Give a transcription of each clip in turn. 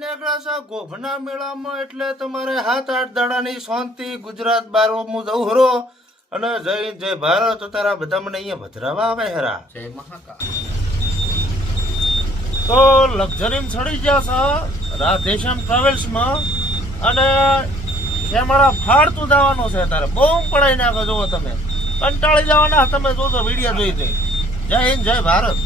નીકળ્યા છો ગોભના મેળામાં એટલે તમારે 7-8 દાડાની શાંતિ ગુજરાત બારો મુ દઉહરો અને જય ભારત તારા બધા મને અહીંયા ભજરાવા આવે હેરા જય મહાકાળ. તો લક્ઝરીમાં ચડી ગયા છો રાધેશ્યામ ટ્રાવેલ્સમાં અને અમારા ફાડતું જવાનું છે તારે બહુ પડાઈ નાખો જોવો તમે કંટાળી જવાના તમે જોજો વિડીયો જોઈ દઈ જય હિન્દ જય ભારત.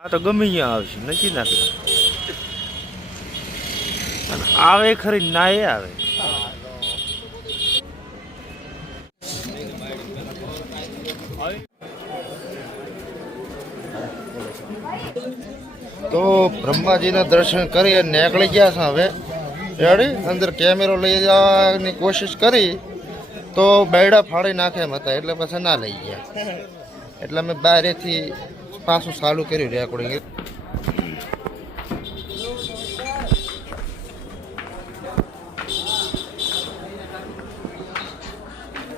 આ તો ગમે અહીંયા આવશે નક્કી નાખે આવે ખરી ના એ આવે. તો બ્રહ્માજીના દર્શન કરી અને નીકળી ગયા છે હવે રેડી. અંદર કેમેરો લઈ જવાની કોશિશ કરી તો બેડા ફાડી નાખે એમ હતા એટલે પછી ના લઈ ગયા એટલે અમે બહારેથી પાછું ચાલુ કર્યું રેકોર્ડિંગ.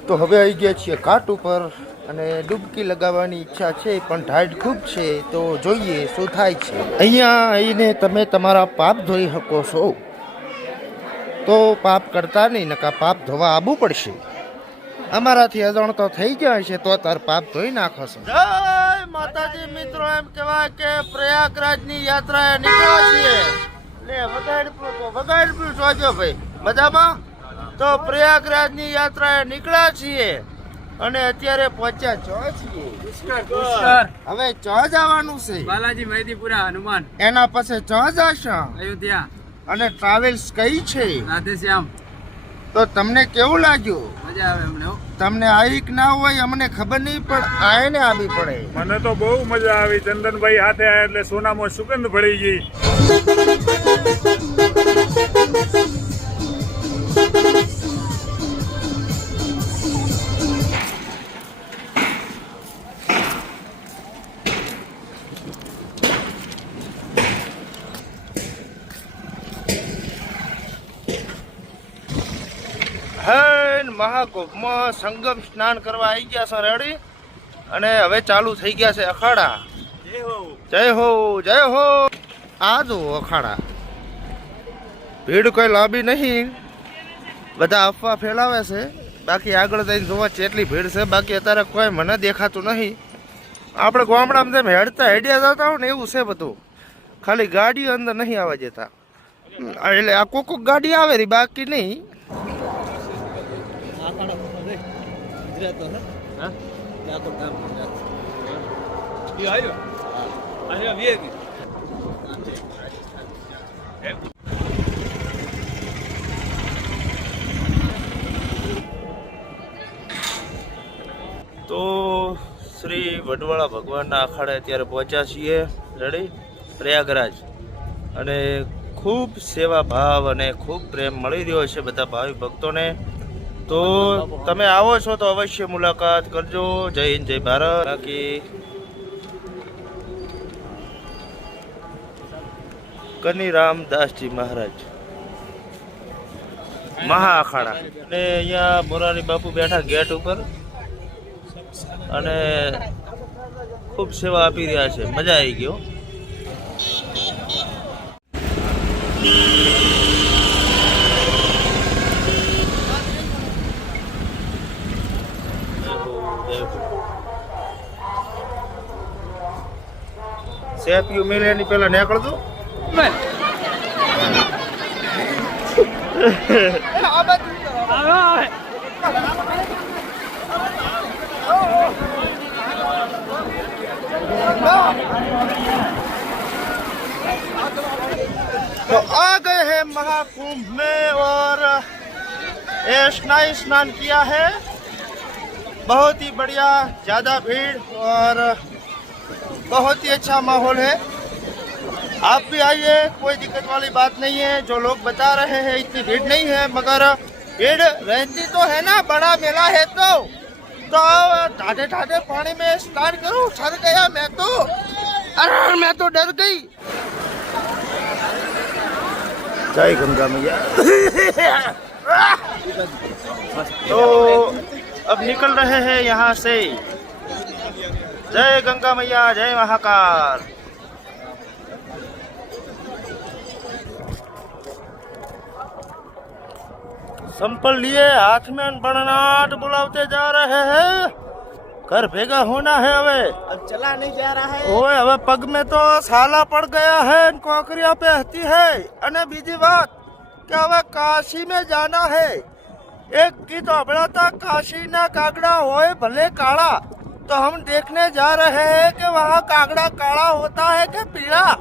તો હવે આવી ગયા છીએ ઘાટ ઉપર અને ડૂબકી લગાવવાની ઈચ્છા છે પણ ઢાઢ ખૂબ છે તો જોઈએ શું થાય છે. અહીંયા આવીને તમે તમારા પાપ ધોઈ શકો છો તો પાપ કરતા નહીં નકા પાપ ધોવા આવવું પડશે. અમારાથી અજાણ તો થઈ જાય છે તો તાર પાપ ધોઈ નાખો છો. જય માતાજી મિત્રો, એમ કહેવાય કે પ્રયાગરાજની યાત્રાએ નીકળ્યા છીએ. લે વગાડ પીવું જોજો ભાઈ બધામાં. તો પ્રયાગરાજની યાત્રાએ નીકળ્યા છીએ અને અત્યારે પહોંચ્યા ચો છીએ. હવે ચો જવાનું છે બાલાજી મહેદીપુરા હનુમાન, એના પછી ચો જશો અયોધ્યા અને ટ્રાવેલ્સ કઈ છે રાધેશ્યામ. તો તમને કેવું લાગ્યું? મજા આવે અમને હો. તમને આવી કે ના હોય અમને ખબર નહીં પણ આને આવી પડે. મને તો બહુ મજા આવી. ચંદનભાઈ હાથે આયા એટલે સોનામાં સુગંધ ભળી ગઈ. મહાકુંભમાં સંગમ સ્નાન કરવા આવી ગયા છે રેડી અને હવે ચાલુ થઈ ગયા છે અખાડા. જય હો જય હો. આ જો અખાડા ભીડ કોઈ લાંબી નહીં, બધા અફવા ફેલાવે છે. બાકી આગળ જઈને જોવા કેટલી ભીડ છે. બાકી અત્યારે કોઈ મને દેખાતું નહીં. આપણે ગામડામાં જેમ હેડ્યા જતા હોય ને એવું છે બધું, ખાલી ગાડીઓ અંદર નહીં આવવા જતા. એટલે આ કોક ગાડી આવે રહી બાકી નહીં. તો શ્રી વડવાળા ભગવાનના અખાડે અત્યારે પહોંચ્યા છીએ રેડી પ્રયાગરાજ અને ખૂબ સેવા ભાવ અને ખૂબ પ્રેમ મળી રહ્યો છે બધા ભાવિ ભક્તોને. તો તમે આવો છો તો અવશ્ય મુલાકાત કરજો. જય હિન્દ જય ભારત. બાકી કનીરામદાસજી મહારાજ મહા અખાડા અને અહીંયા મોરારી બાપુ બેઠા ગેટ ઉપર અને ખૂબ સેવા આપી રહ્યા છે. મજા આવી ગયો. સેપિયું મિલે એની પેલા નીકળતું तो आ गए हैं महाकुंभ में और स्नान किया है. बहुत ही बढ़िया, ज़्यादा भीड़ और बहुत ही अच्छा माहौल है. आप भी आइए, कोई दिक्कत वाली बात नहीं है. जो लोग बता रहे हैं इतनी भीड़ नहीं है, मगर भीड़ रहती तो है ना, बड़ा मेला है तो ठाठे ठाठे पानी में स्नान करूं, सर गया मैं तो. अरे मैं तो डर गई। जय गंगा मैया। तो अब निकल रहे हैं यहाँ से। जय गंगा मैया, जय महाकाल। संपल लिए हाथ में बड़नाट बुलावते जा रहे हैं। घर भेगा होना है हवे। अब चला नहीं जा रहा है। ओए हवे पग में तो साला पड़ गया है, कोकरिया पे हती है। अने बीजी बात कि हवे काशी में जाना है। एक की तो बड़ा था, काशी ना कागड़ा होए भले काला। तो हम देखने जा रहे हैं कि वहाँ कागड़ा काला होता है कि पीला।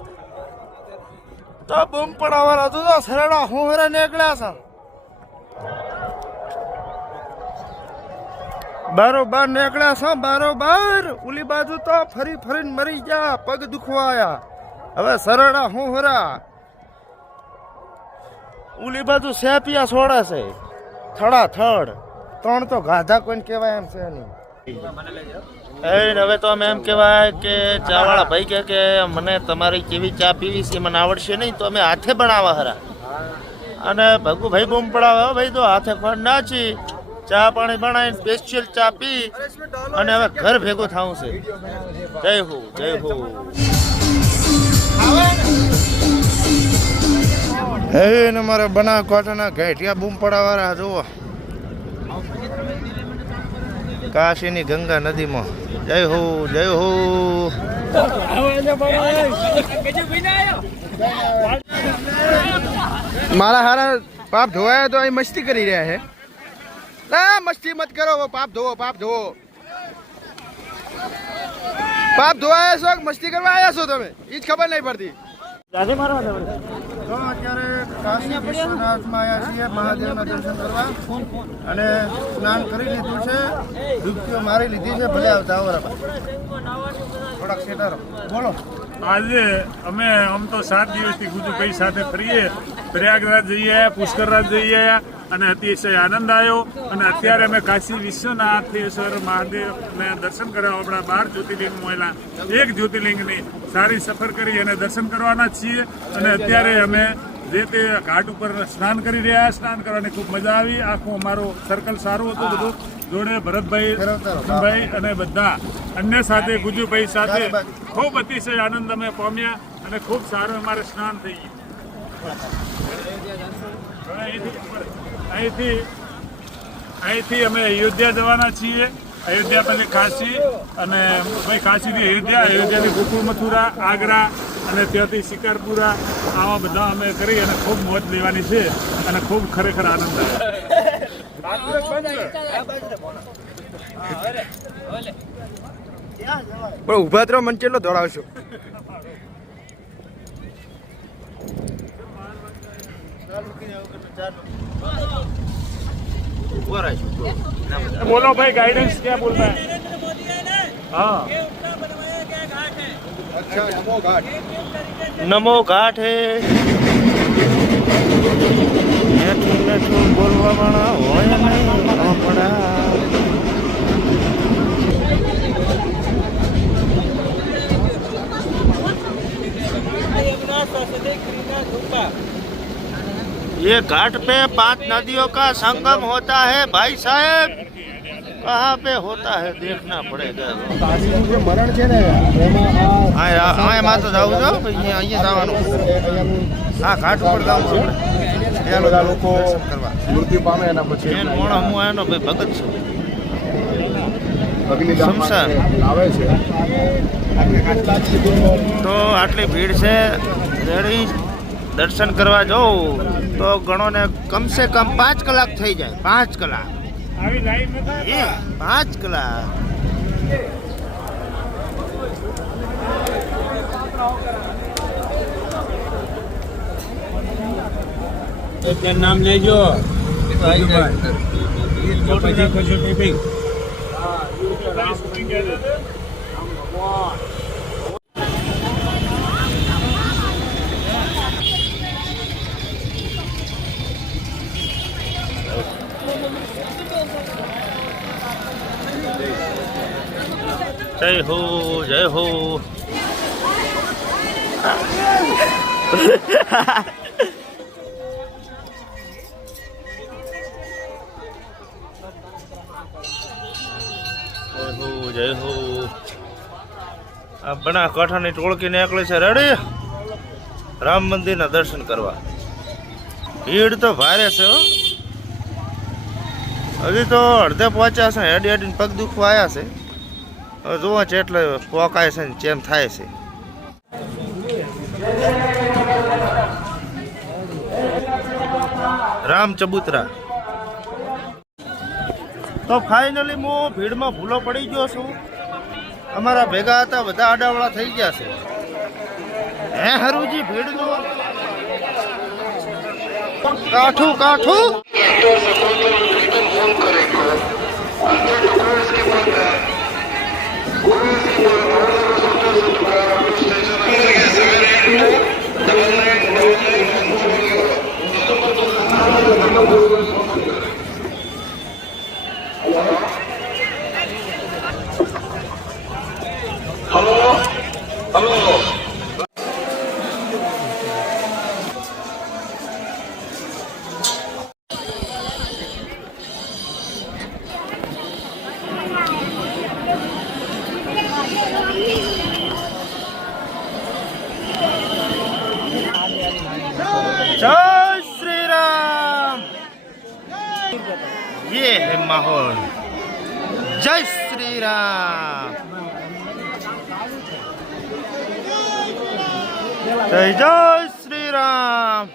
तो बूम पड़ा वाला तो सरड़ा हूँ निकला सा बारोबार નીકળ્યા છો બારોબાર ઉલી બાજુ તો ફરી ફરીને મરી જા પગ દુખવાયા હવે સરળા હું હરા ઉલી બાજુ સેપિયા છોડે છે થડા થડ ત્રણ તો ગાધા કોઈને કહેવાય એમ છે નહીં હવે તો અમે એમ કહેવાય કે ચાવાળા ભાઈ કે મને તમારી કેવી ચા પીવી છે મને આવડશે નહીં તો અમે હાથે બનાવવા હરા અને ભગુભાઈ બૂમ પડાવે ભાઈ તો હાથે ખોડ નાચી ચા પાણી બનાવીને સ્પેશિયલ ચા પી અને હવે ઘર ભેગો થાવું છે જય હો જય હો એ મારે બના કોટાના ઘેટિયા બૂમ પડાવાળા જુઓ કાશીની ગંગા નદીમાં જય હો જય હો मारा हारा पाप धोया तो અહીં મસ્તી કરી રહ્યા है। ना मस्ती मत करो, वो पाप धो पाप धो। पाप धोया છો મસ્તી કરવા આવ્યા છો તમે ઈ જ ખબર નહીં પડતી। તો અત્યારે કાશી વિશ્વનાથમાં આવ્યા છીએ મહાદેવના દર્શન કરવા અને સ્નાન કરી લીધું છે, ડૂબકીઓ મારી લીધી છે। ભલે આવતા આવરા થોડાક સેટારો બોલો। આજે અમે આમ તો 7 દિવસથી ગુજુભાઈ સાથે ફરીએ, પ્રયાગરાજ જઈએ આવ્યા, પુષ્કરરાજ જઈએ આવ્યા અને અતિશય આનંદ આવ્યો। અને અત્યારે અમે કાશી વિશ્વનાથેશ્વર મહાદેવને દર્શન કરવા આપણા 12 જ્યોતિર્લિંગમાં આવેલા એક જ્યોતિર્લિંગની સારી સફર કરી અને દર્શન કરવાના છીએ। અને અત્યારે અમે જે તે ઘાટ ઉપર સ્નાન કરી રહ્યા, સ્નાન કરવાની ખૂબ મજા આવી। આખું અમારો સર્કલ સારું હતું બધું, જોડે ભરતભાઈ ભાઈ અને બધા અન્ય સાથે ગુજુભાઈ સાથે ખૂબ અતિશય આનંદ અમે પામ્યા અને ખૂબ સારું અમારે સ્નાન થઈ ગયું। અહીંથી અમે અયોધ્યા જવાના છીએ। અયોધ્યા પછી કાશી અને ભાઈ કાશીથી અયોધ્યાથી ગોકુળ મથુરા, આગ્રા અને ત્યાંથી શિકારપુરા આવા બધા અમે કરી અને ખૂબ મોજ લેવાની છે અને ખૂબ ખરેખર આનંદ આવે। પણ ઉભા તો મન કેટલો દોડાવશો। बोलो भाई, गाइडेंस क्या बोलना है? हाँ, अच्छा नमो घाट નમો ઘાટ હે મેઠું મેઠું બોલવા વાળા હોય નહીં આપણા। ये घाट पे 5 नदियों का संगम होता है भाई साहब। कहाँ पे होता है देखना पड़ेगा। મરણ છે ને એમાં તો જવું છો અહીંયા જવાનું હા ઘાટ ઉપર જવું બધા લોકો મૃત્યુ પામે એના પછી મેન મોણો હું એનો ભાઈ ભગત છું શમશાન આવે છે। તો આટલી ભીડ છે રેડી દર્શન કરવા જાઉં તો ગણો ને કમ સે કમ 5 કલાક થઈ જાય। 5 કલાક આવી લાઈન નથી। એ 5 કલાક નામ લેજો જય હો જય હો। જય હો. આ બનાસકાંઠાની ટોળકી નીકળે છે રેડી રામ મંદિરના દર્શન કરવા. ભીડ તો ભારે છે હો. હજી તો અડધે પહોંચ્યા છે, હેડી હેડીને પગ દુખવા આવ્યા છે. હવે જુઓ છે એટલે પોકાય છે ને ચેમ થાય છે. રામ ચબૂતરા. તો ફાઇનલી હું ભીડમાં ભૂલો પડી ગયો છું. અમારા ભેગા હતા બધા આડાવડા થઈ ગયા છે. હે હરુજી ભીડ નો કાઠું કાઠું. जय श्री राम. ये है माहौल. जय श्री राम. जय जय श्री राम.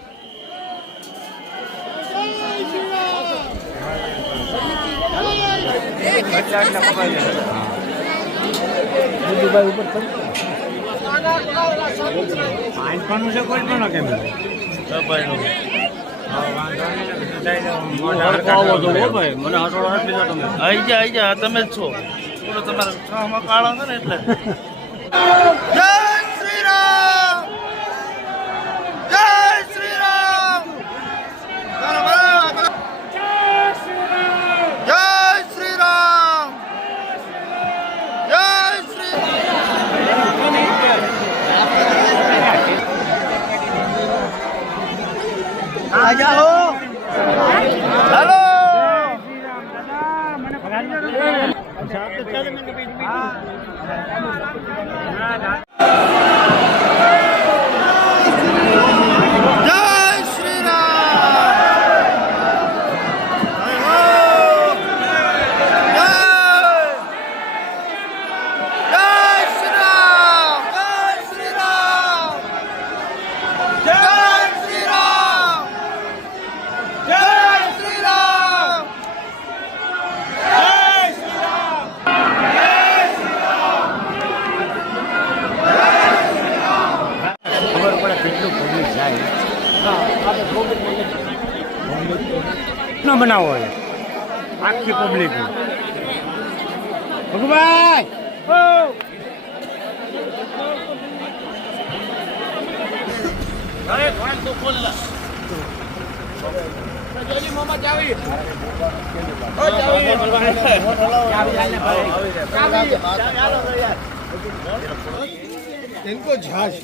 આઈ જા તમે જ છો. તમારા કાળો છે ને એટલે. જય શ્રી રામ. જય શ્રી રામ. જય શ્રી રામ. જય શ્રી आ जाओ. हेलो. जय श्री राम. जय श्री राम. जय श्री राम. जय श्री राम. जय श्री राम. ખબર પડે કેટલું પબ્લિક જાય. ન બનાવો હોય આખી પબ્લિક. ભગવાન इनको झाज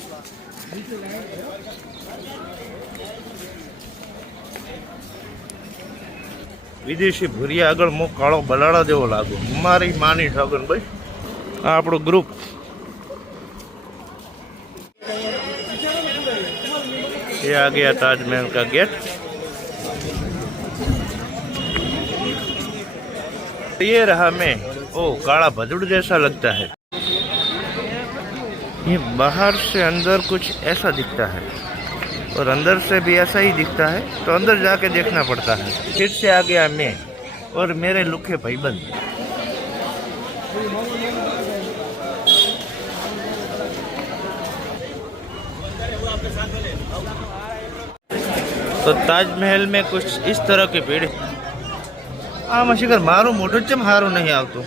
વિદેશી ભૂરિયા આગળ હું કાળો બલાડા જેવો લાગુ. મારી માની ઠગન ભાઈ. આ આપણું ગ્રુપ. ये आ गया ताजमहल का गेट. ये रहा मैं. ओ काला भदुड़ जैसा लगता है. ये बाहर से अंदर कुछ ऐसा दिखता है और अंदर से भी ऐसा ही दिखता है. तो अंदर जाके देखना पड़ता है. फिर से आ गया मैं और मेरे लुखे भाईबंद. तो ताजमहल में कुछ इस तरह की भीड़. આમાં શિખર મારું મોઢું ચમ સારું નહીં આવતું.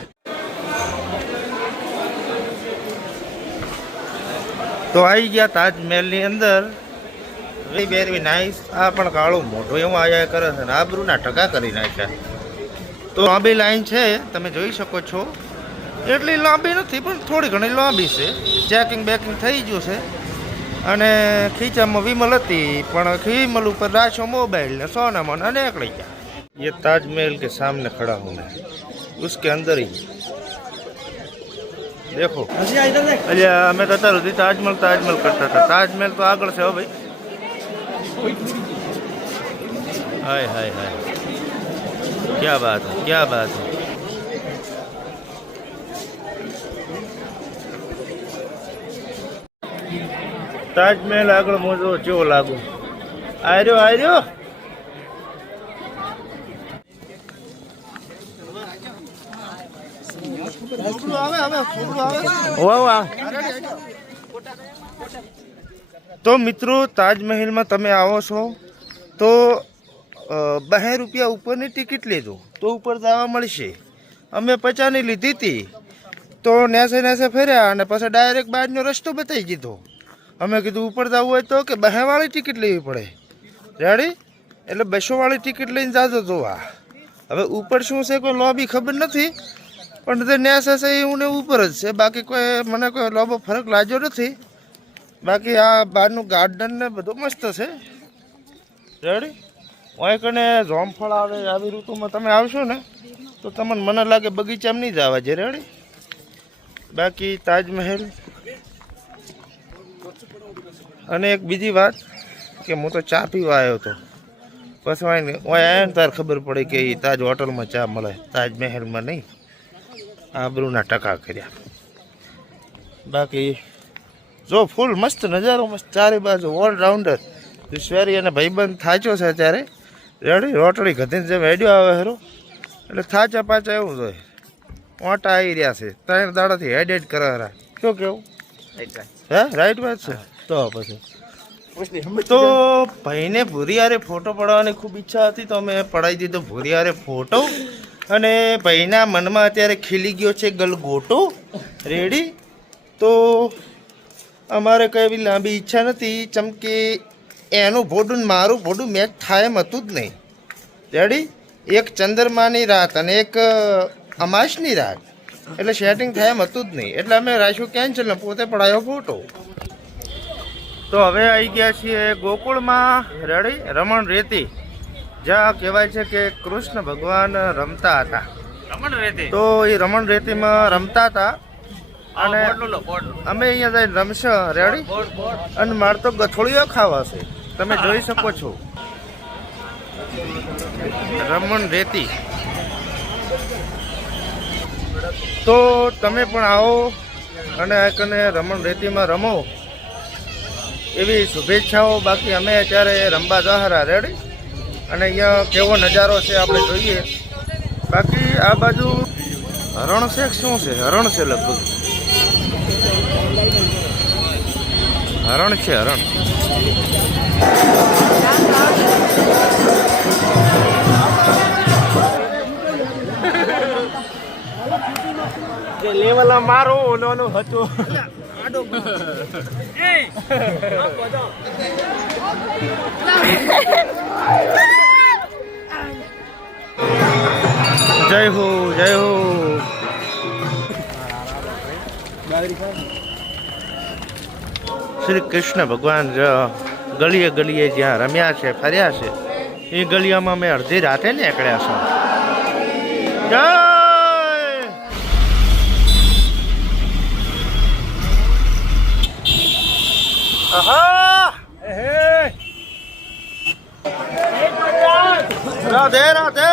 તો આવી ગયા તાજમહેલની અંદર. Very nice. આ પણ કાળું મોઢું એવું આયા કરે છે ને આબરૂના ટકા કરી નાખ્યા. તો લાંબી લાઈન છે તમે જોઈ શકો છો. એટલી લાંબી નથી પણ થોડી ઘણી લાંબી છે. ચેકિંગ બેકિંગ થઈ ગયું છે. અને ખીચામાં વિમલ હતી પણ વિમલ ઉપર રાખ્યો मोबाइल ने सोनाમાં અને નીકળી ગયા. ये ताजमहल के सामने खड़ा हूँ मैं, उसके अंदर ही देखो. अलिया मैं तो तारू थी ताजमहल ताजमहल करता था. ताजमहल तो આગળ છે હો ભાઈ. हाय हाय हाय, क्या बात है, क्या बात है. તાજમહેલ આગળ મોજો કેવો લાગુ. આર્યો આર્યો. તો મિત્રો તાજમહેલમાં તમે આવો છો તો 12 રૂપિયા ઉપરની ટિકિટ લેજો તો ઉપર જવા મળશે. અમે 50ની લીધી હતી તો નેસે નેસે ફર્યા અને પછી ડાયરેક્ટ બહારનો રસ્તો બતાવી દીધો. અમે કીધું ઉપર જવું હોય તો કે 2 વાળી ટિકિટ લેવી પડે. રેડી? એટલે 200 વાળી ટિકિટ લઈને જાજો જોવા. હવે ઉપર શું છે કોઈ લોબી ખબર નથી પણ તે નેસ હશે એવું ને ઉપર જ છે. બાકી કોઈ મને કોઈ લોબો ફરક લાગ્યો નથી. બાકી આ બહારનું ગાર્ડન ને બધું મસ્ત છે. રેડી? ઓય કને જોમફળ આવે આવી ઋતુમાં તમે આવશો ને તો તમને મને લાગે બગીચામાં નહીં જવા જે. રેડી? બાકી તાજમહેલ. અને એક બીજી વાત કે હું તો ચા પીવા આવ્યો હતો પછી ઓય આવ્યો ને તાર ખબર પડી કે તાજ હોટલમાં ચા મળે, તાજમહેલમાં નહીં. આબરૂના ટકા કર્યા. બાકી જો ફૂલ મસ્ત નજારો, મસ્ત ચારે બાજુ ઓલરાઉન્ડર. ઈશ્વરી અને ભાઈબંધ થાચો છે અત્યારે. રેડી? રોટડી ઘધીને જેમ હેડ્યો આવે હેરો એટલે થાચા પાચા એવું જોઈએ. ઓટા આવી રહ્યા છે 3 દાડાથી હેડ કરારા. શું કેવું? હે રાઈટ વાત છે. તો પછી તો ભાઈને ભૂરિયારે ફોટો પડાવવાની ખૂબ ઈચ્છા હતી તો અમે પડાવી દીધો ભૂરિયારે ફોટો. અને ભાઈના મનમાં અત્યારે ખીલી ગયો છે ગલગોટો. રેડી? તો અમારે કંઈ એવી લાંબી ઈચ્છા નથી ચમકે એનું ભોડું ને મારું ભોડું મેચ થાય એમ હતું જ નહીં. રેડી? એક ચંદ્રમાની રાત અને એક અમાસની રાત એટલે સેટિંગ થાય એમ હતું જ નહીં. એટલે અમે રાખ્યું કેન્સલ ને પોતે પડાયો ફોટો. તો હવે આવી ગયા છીએ ગોકુળમાં. રેડી? રમણ રેતી જ્યાં કહેવાય છે કે કૃષ્ણ ભગવાન રમતા હતા. તો એ રમણ રેતીમાં રમતા હતા અને અમે અહીંયા જઈને રમશે. રેડી? અને મારે તો ગથોળીઓ ખાવા છે. તમે જોઈ શકો છો રમણ રેતી. તો તમે પણ આવો અને આ કને રમણ રેતીમાં રમો એવી શુભેચ્છાઓ. બાકી અમે અત્યારે રમવા જહારા. રેડી? અને અહીંયા કેવો નજારો છે આપણે જોઈએ. બાકી આ બાજુ હરણ છે શું છે? હરણ છે લગભગ. હરણ છે, હરણ. લેવલ મારો ઓલો હતું. જય હો, જય હો. શ્રી કૃષ્ણ ભગવાન ગલીએ ગલીએ જ્યાં રમ્યા છે, ફર્યા છે એ ગલીઓમાં મેં અડધી રાતે નીકળ્યા છે. જય રાધે રાધે.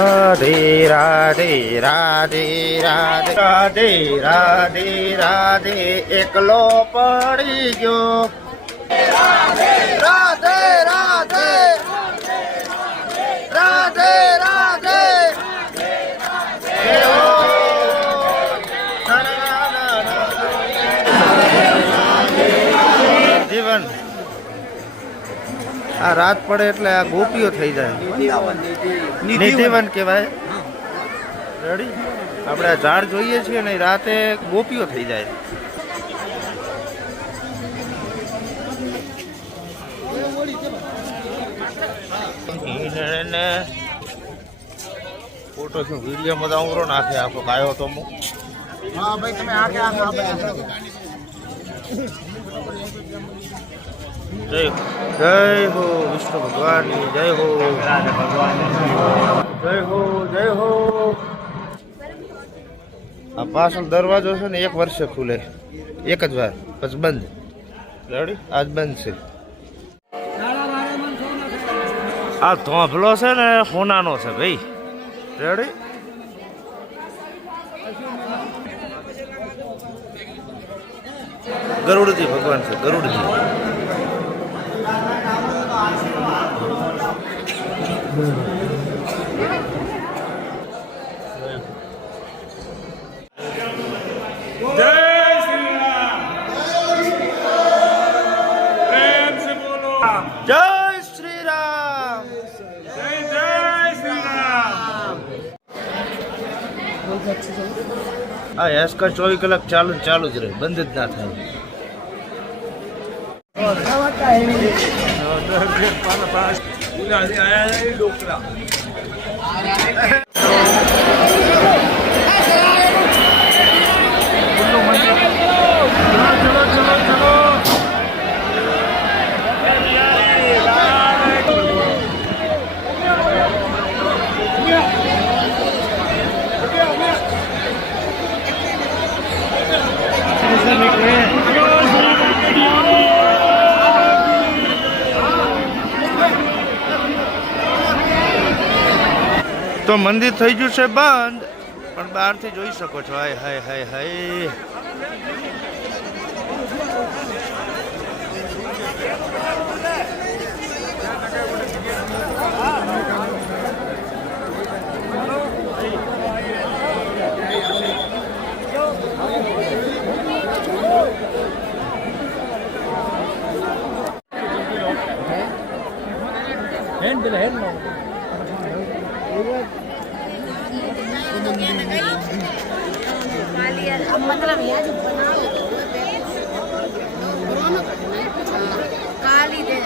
રાધે રાધે રાધે રાધે રાધે રાધે રાધે એકલો પડી ગયો. રાધે રાધે રાધે રાધે. જીવન આ રાત પડે એટલે આ ગોપીઓ થઈ જાય. નિધિવન કહેવાય. રેડી? આપણે આ ઝાડ જોઈએ છીએ ને રાતે ગોપીઓ થઈ જાય. ભગવાનને ફોટો શું વિડીયોમાં તો ઉરો નાખે આખો ગાયો તો હું હા ભાઈ તમે આગે આગે જય હો વિષ્ણુ ભગવાનની જય હો જય હો જય હો. આ પાછળ દરવાજો છે ને 1 વર્ષે ખુલે, એક જ વાર પછી બંધ. રેડી આજ બંધ છે. આ ધોંભલો છે ને સોનાનો છે ભાઈ. રેડી ગરુડજી ભગવાન છે, ગરુડજી. જય શ્રી રામ. પ્રેમ સે બોલો. જય શ્રી રામ. જય જય શ્રી રામ. આ હેસકા 24 કલાક ચાલુ જ રહે, બંધ જ ના થાય. તો મંદિર થઈ ગયું છે બંધ, પણ બહારથી જોઈ શકો છો. હાય હાય હાય હાય. मतलब यार काली दे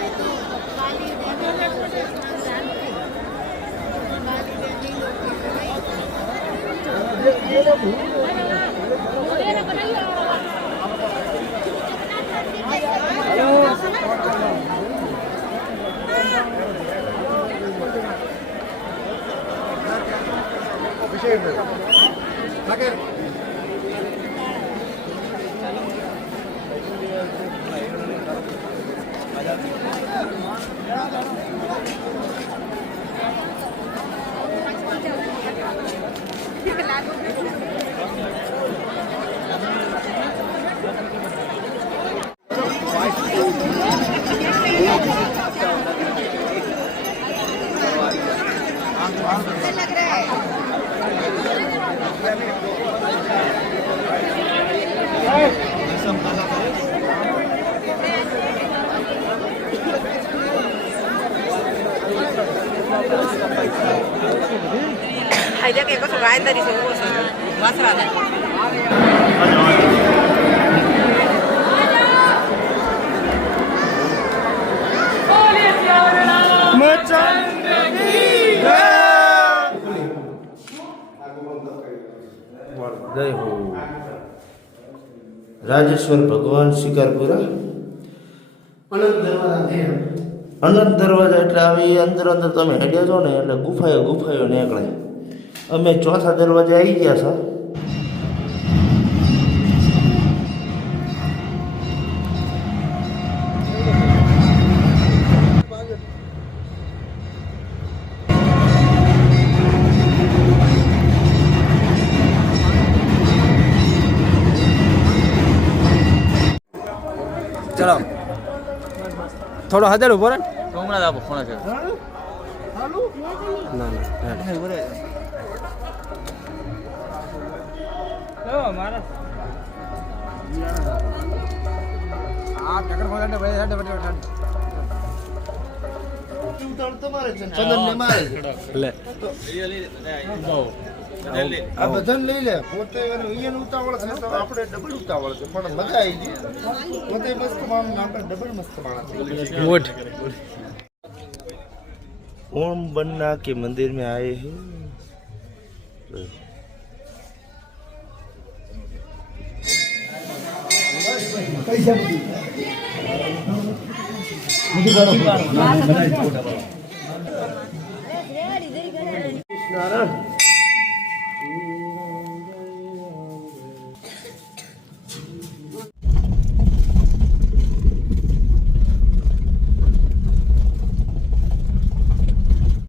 Hay que cosa va a estar y se usa. Vas a ver. જય હો. રાજેશ્વર ભગવાન શિકારપુરા. અનંત દરવાજા એટલે આવી અંદર તમે હેડ્યા છો ને એટલે ગુફાયો નીકળે. અમે ચોથા દરવાજે આવી ગયા છો. ચલો થોડો હાજર ઉભો રહે. હમણાં જ આપો ફોન છે. ના આ બધાને લઈ લે. પોતે ઉતાવળ છે તો આપણે ડબલ ઉતાવળ છે, પણ મજા આવી ગઈ. પોતે મસ્ત માણસ, આપણે ડબલ મસ્ત માણસ. ओम बनना के मंदिर में आए हैं। નારાયણ